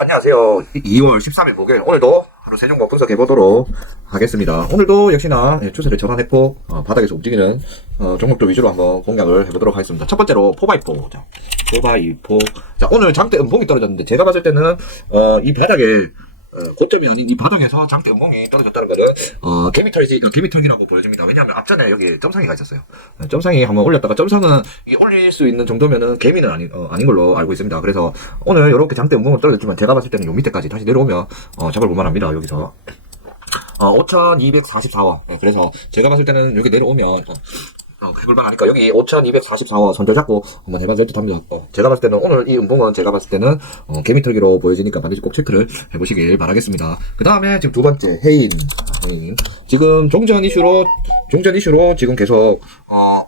안녕하세요. 2월 13일 목요일 오늘도 하루 세 종목 분석해 보도록 하겠습니다. 오늘도 역시나 예, 추세를 전환했고 어, 바닥에서 움직이는 어, 종목들 위주로 한번 공략을 해보도록 하겠습니다. 첫 번째로 포바이포. 자, 포바이포. 자, 오늘 장대 음봉이 떨어졌는데 제가 봤을 때는 어, 이 바닥에 어, 고점이 아닌 이 바닥에서 장대 음봉이 떨어졌다는 것은 어, 개미털기, 개미털기라고 보여집니다. 왜냐하면 앞전에 여기 점상이가 있었어요. 어, 점상이 한번 올렸다가 점상은 이 올릴 수 있는 정도면은 개미는 아니, 어, 아닌 걸로 알고 있습니다. 그래서 오늘 이렇게 장대 음봉은 떨어졌지만 제가 봤을 때는 요 밑에까지 다시 내려오면 어, 잡을 볼만합니다. 여기서. 어, 5,244원. 네, 그래서 제가 봤을 때는 여기 내려오면 어, 어, 해볼만 하니까 여기 5,244원 선절 잡고 한번 해봐도 될 듯 합니다. 어, 제가 봤을 때는 오늘 이 음봉은 제가 봤을 때는 어, 개미털기로 보여지니까 반드시 꼭 체크를 해보시길 바라겠습니다. 그 다음에 지금 두 번째 해인. 해인. 지금 종전 이슈로 종전 이슈로 지금 계속 어,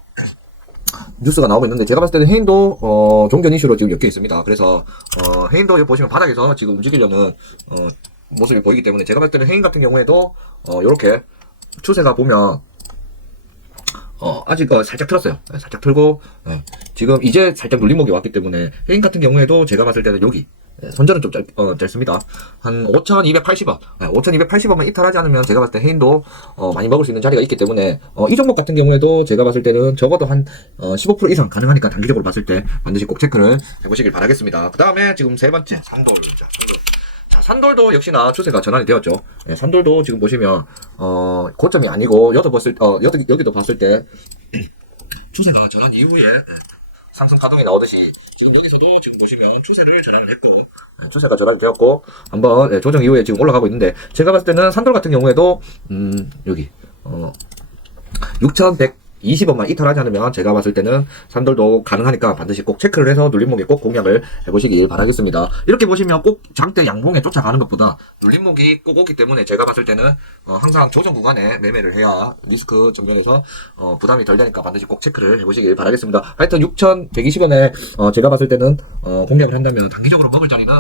뉴스가 나오고 있는데 제가 봤을 때는 해인도 어, 종전 이슈로 지금 엮여 있습니다. 그래서 어, 해인도 여기 보시면 바닥에서 지금 움직이려는 어, 모습이 보이기 때문에 제가 봤을 때는 해인 같은 경우에도 어, 이렇게 추세가 보면 어, 아직 어, 살짝 틀었어요. 네, 살짝 틀고 네, 지금 이제 살짝 눌림목이 왔기 때문에 해인 같은 경우에도 제가 봤을 때는 여기 네, 손절은 좀 짧, 어, 짧습니다. 한 5,280원. 네, 5,280원만 이탈하지 않으면 제가 봤을 때 해인도 어, 많이 먹을 수 있는 자리가 있기 때문에 어, 이 종목 같은 경우에도 제가 봤을 때는 적어도 한 어, 15% 이상 가능하니까 단기적으로 봤을 때 반드시 꼭 체크를 해보시길 바라겠습니다. 그 다음에 지금 세 번째. 자, 산돌. 자, 산돌도 역시나 추세가 전환이 되었죠. 예, 산돌도 지금 보시면, 어, 고점이 아니고, 여기도 봤을, 어, 여기, 여기도 봤을 때, 추세가 전환 이후에, 예, 상승 파동이 나오듯이, 지금 여기서도 지금 보시면 추세를 전환을 했고, 예, 추세가 전환이 되었고, 한번, 예, 조정 이후에 지금 올라가고 있는데, 제가 봤을 때는 산돌 같은 경우에도, 음, 여기, 어, 6,120원만 이탈하지 않으면 제가 봤을 때는 산돌도 가능하니까 반드시 꼭 체크를 해서 눌림목에 꼭 공략을 해보시길 바라겠습니다. 이렇게 보시면 꼭 장대 양봉에 쫓아가는 것보다 눌림목이 꼭 오기 때문에 제가 봤을 때는 어, 항상 조정 구간에 매매를 해야 리스크 정면에서 어, 부담이 덜 되니까 반드시 꼭 체크를 해보시길 바라겠습니다. 하여튼 6,120원에 어, 제가 봤을 때는 어, 공략을 한다면 단기적으로 먹을 자리는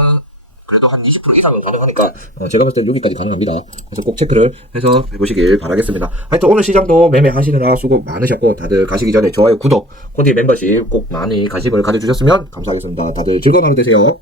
그래도 한 20% 이상은 가능하니까 어, 제가 봤을 때 여기까지 가능합니다. 그래서 꼭 체크를 해서 해보시길 바라겠습니다. 하여튼 오늘 시장도 매매하시느라 수고 많으셨고 다들 가시기 전에 좋아요, 구독, 코디 멤버십 꼭 많이 관심을 가져주셨으면 감사하겠습니다. 다들 즐거운 하루 되세요.